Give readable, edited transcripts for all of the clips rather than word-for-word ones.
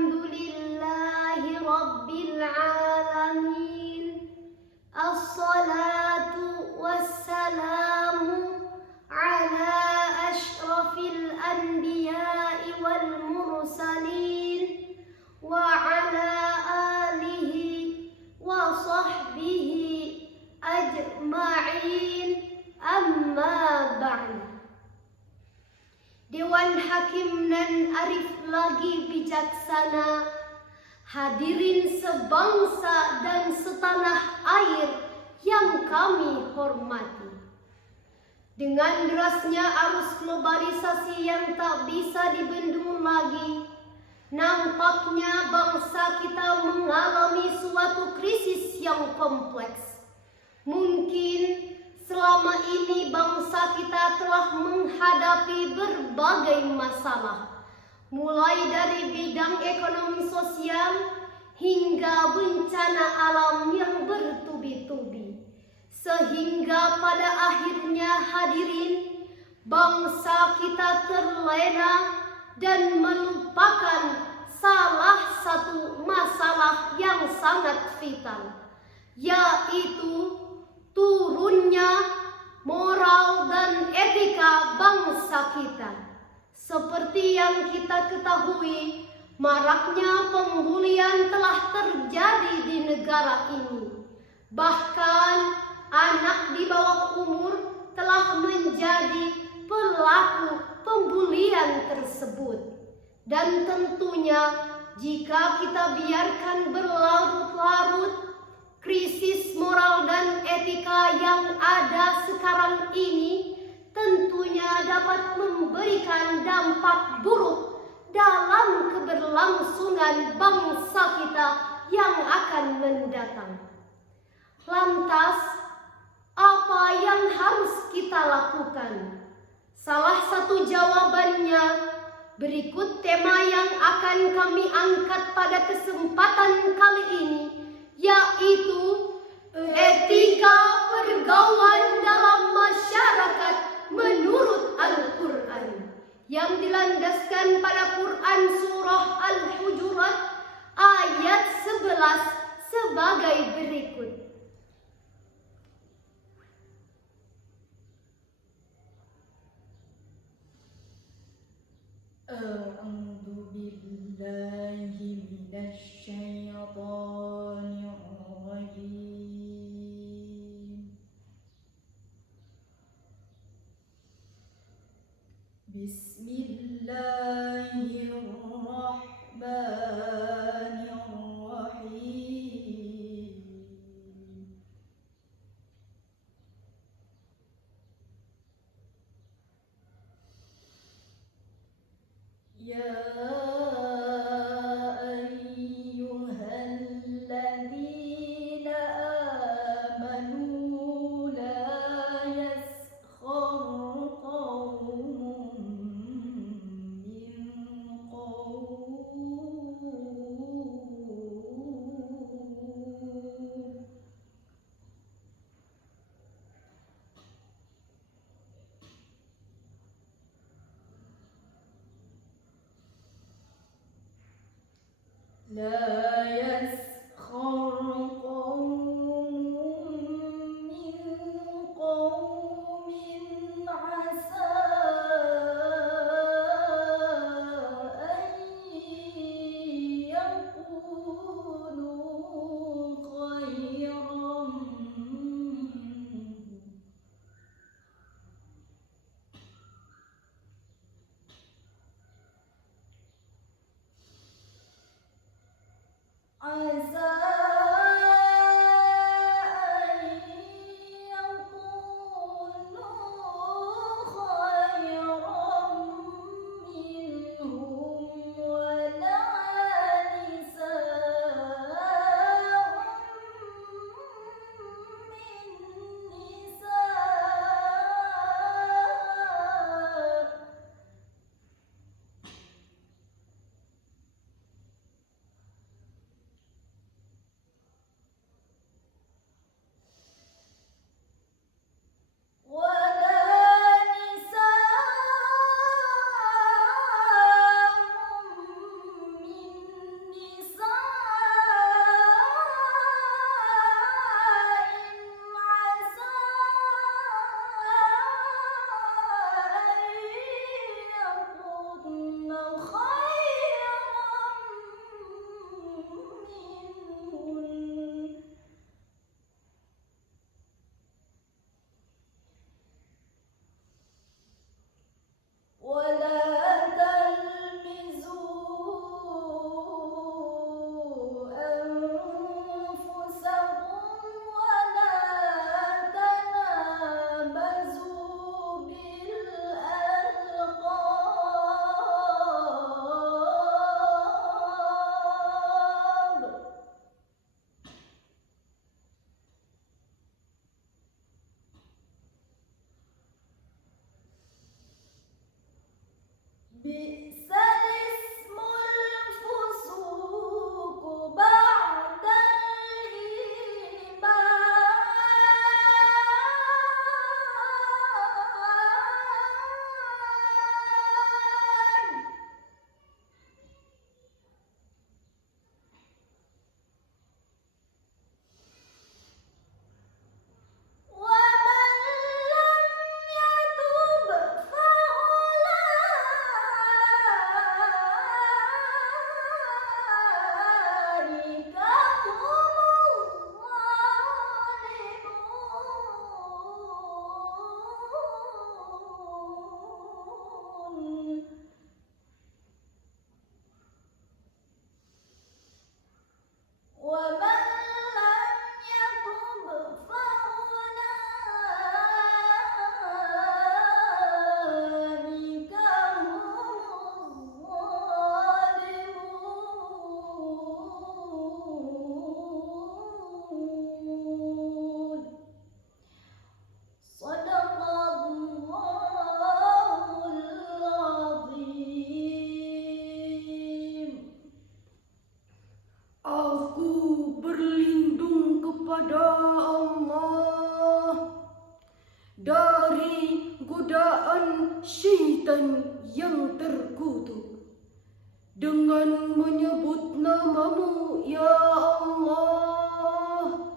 Alhamdulillahi Rabbil Alamin. Assalatu wassalamu ala ashrafil anbiya'i wal mursalin wa ala alihi wa sahbihi ajma'in, amma ba'du. Dewan Hakim nan arif lagi bijaksana, hadirin sebangsa dan setanah air yang kami hormati. Dengan derasnya arus globalisasi yang tak bisa dibendung lagi, nampaknya bangsa kita mengalami suatu krisis yang kompleks. Mungkin selama ini bangsa kita telah menghadapi berbagai masalah, mulai dari bidang ekonomi sosial hingga bencana alam yang bertubi-tubi. Sehingga pada akhirnya hadirin, bangsa kita terlena dan melupakan salah satu masalah yang sangat vital, yaitu turunnya moral dan etika bangsa kita. Seperti yang kita ketahui, maraknya pembulian telah terjadi di negara ini. Bahkan anak di bawah umur telah menjadi pelaku pembulian tersebut. Dan tentunya jika kita biarkan berlarut-larut, krisis moral dan etika yang ada sekarang ini tentunya dapat memberikan dampak buruk dalam keberlangsungan bangsa kita yang akan mendatang. Lantas, apa yang harus kita lakukan? Salah satu jawabannya berikut tema yang akan kami angkat pada kesempatan kali ini, yaitu etika pergaulan dalam masyarakat menurut Al-Quran, yang dilandaskan pada Quran surah Al-Hujurat ayat 11 sebagai berikut. A'udzu billahi minasy syaithanir rajim. Bismillahirrahmanirrahim. Ya ayyuhalladzina amanu la yaskhar qaumun min qaum لا يسخر قوم من قوم عسى أن يكونوا خيرا منهم. عسى insan yang terkutuk. Dengan menyebut nama-Mu ya Allah,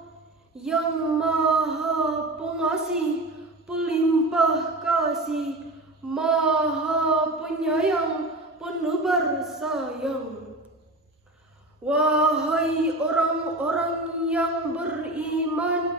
yang Maha Pengasih, Pelimpah Kasih, Maha Penyayang, Penebar Sayang. Wahai orang-orang yang beriman,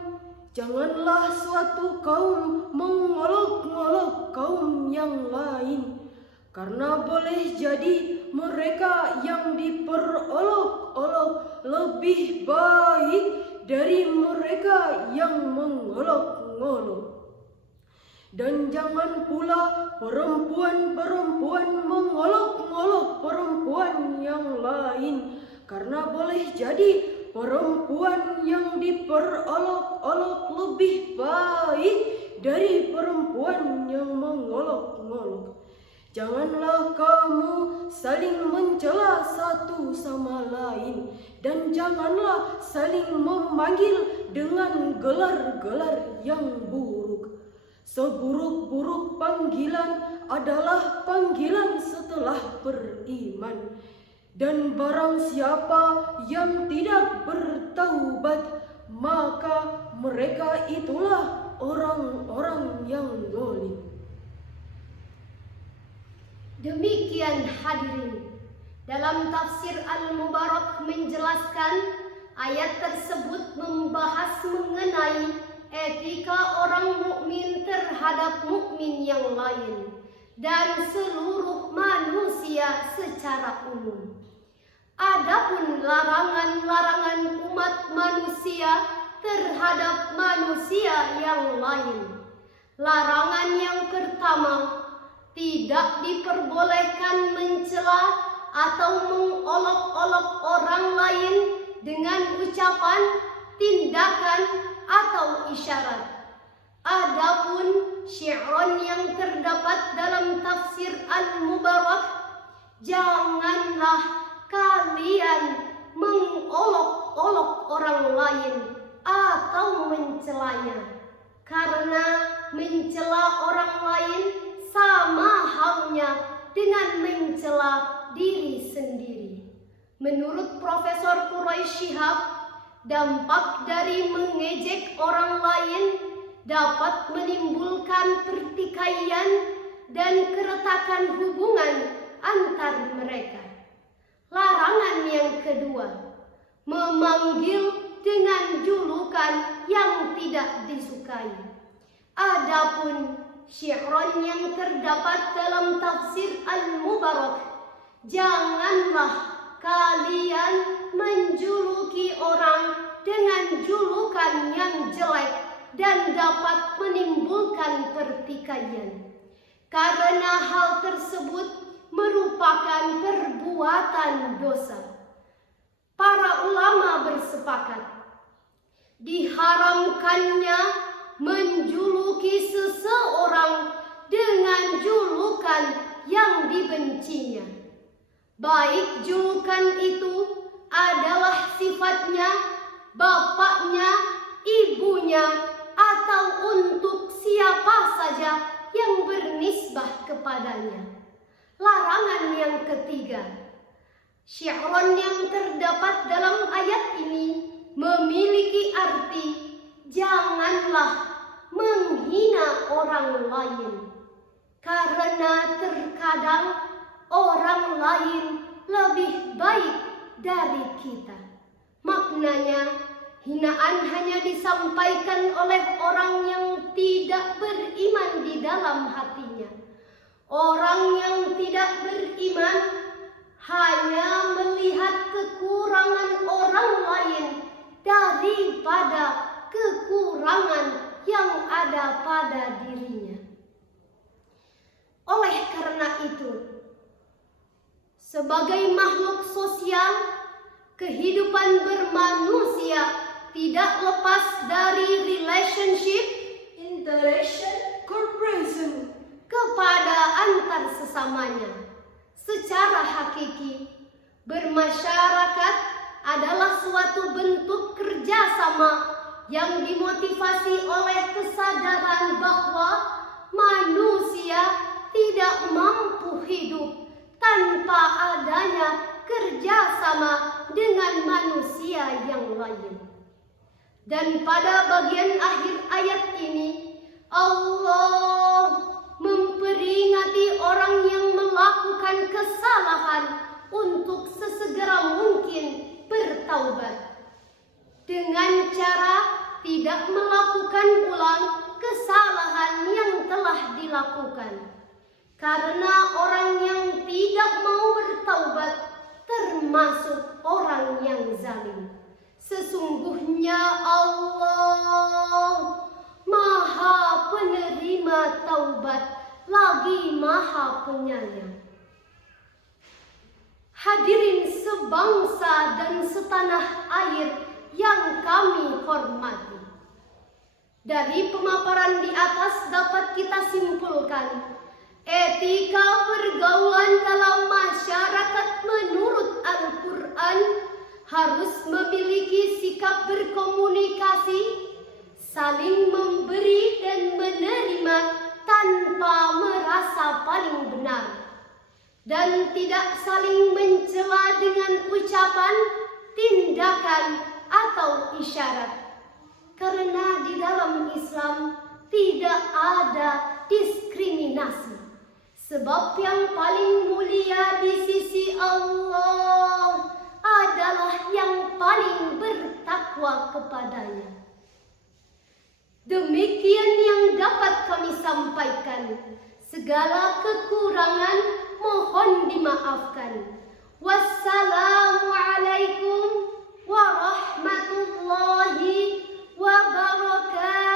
janganlah suatu kaum mengolok-olok kaum yang lain, karena boleh jadi mereka yang diperolok-olok lebih baik dari mereka yang mengolok-olok. Dan jangan pula perempuan-perempuan mengolok-olok perempuan yang lain, karena boleh jadi perempuan yang diperolok-olok lebih baik dari perempuan yang mengolok-olok. Janganlah kamu saling mencela satu sama lain, dan janganlah saling memanggil dengan gelar-gelar yang buruk. Seburuk-buruk panggilan adalah panggilan setelah beriman. Dan barang siapa yang tidak bertaubat, maka mereka itulah orang-orang yang zalim. Demikian hadirin, dalam tafsir Al-Mubarak menjelaskan ayat tersebut membahas mengenai etika orang mukmin terhadap mukmin yang lain dan seluruh manusia secara umum. Adapun larangan-larangan umat manusia terhadap manusia yang lain. Larangan yang pertama, tidak diperbolehkan mencela atau mengolok-olok orang lain dengan ucapan, tindakan, atau isyarat. Adapun syi'ron yang terdapat dalam tafsir Al-Mubarak, janganlah kalian mengolok-olok orang lain atau mencelanya, karena mencela orang lain sama halnya dengan mencela diri sendiri. Menurut Profesor Quraish Shihab, dampak dari mengejek orang lain dapat menimbulkan pertikaian dan keretakan hubungan antar mereka. Larangan yang kedua, memanggil dengan julukan yang tidak disukai. Adapun syi'ron yang terdapat dalam tafsir Al-Mubarak, janganlah kalian menjuluki orang dengan julukan yang jelek dan dapat menimbulkan pertikaian, karena hal tersebut merupakan perbuatan dosa. Para ulama bersepakat, diharamkannya menjuluki seseorang dengan julukan yang dibencinya, baik julukan itu adalah sifatnya, bapaknya, ibunya, atau untuk siapa saja yang bernisbah kepadanya. Larangan yang ketiga, syi'ron yang terdapat dalam ayat ini memiliki arti janganlah menghina orang lain, karena terkadang orang lain lebih baik dari kita. Maknanya, hinaan hanya disampaikan oleh orang yang tidak beriman di dalam hatinya. Orang yang tidak beriman hanya melihat kekurangan orang lain daripada kekurangan yang ada pada dirinya. Oleh karena itu, sebagai makhluk sosial, kehidupan bermanusia tidak lepas dari relationship, interaction, cooperation kepada antar sesamanya. Secara hakiki, bermasyarakat adalah suatu bentuk kerjasama yang dimotivasi oleh kesadaran bahwa manusia tidak mampu hidup tanpa adanya kerjasama dengan manusia yang lain. Dan pada bagian akhir ayat ini, Allah memperingati orang yang melakukan kesalahan untuk sesegera mungkin bertaubat dengan cara tidak melakukan ulang kesalahan yang telah dilakukan. Karena orang yang tidak mau bertaubat termasuk orang yang zalim. Sesungguhnya Allah Maha penerima taubat lagi Maha penyayang. Hadirin sebangsa dan setanah air yang kami hormati. Dari pemaparan di atas dapat kita simpulkan, etika pergaulan dalam masyarakat menurut Al-Quran harus memiliki sikap berkomunikasi, saling memberi dan menerima tanpa merasa paling benar, dan tidak saling mencela dengan ucapan, tindakan, atau isyarat. Karena di dalam Islam tidak ada diskriminasi. Sebab yang paling mulia di sisi Allah adalah yang paling bertakwa kepadanya. Demikian yang dapat kami sampaikan. Segala kekurangan mohon dimaafkan. Wassalamualaikum warahmatullahi wabarakatuh.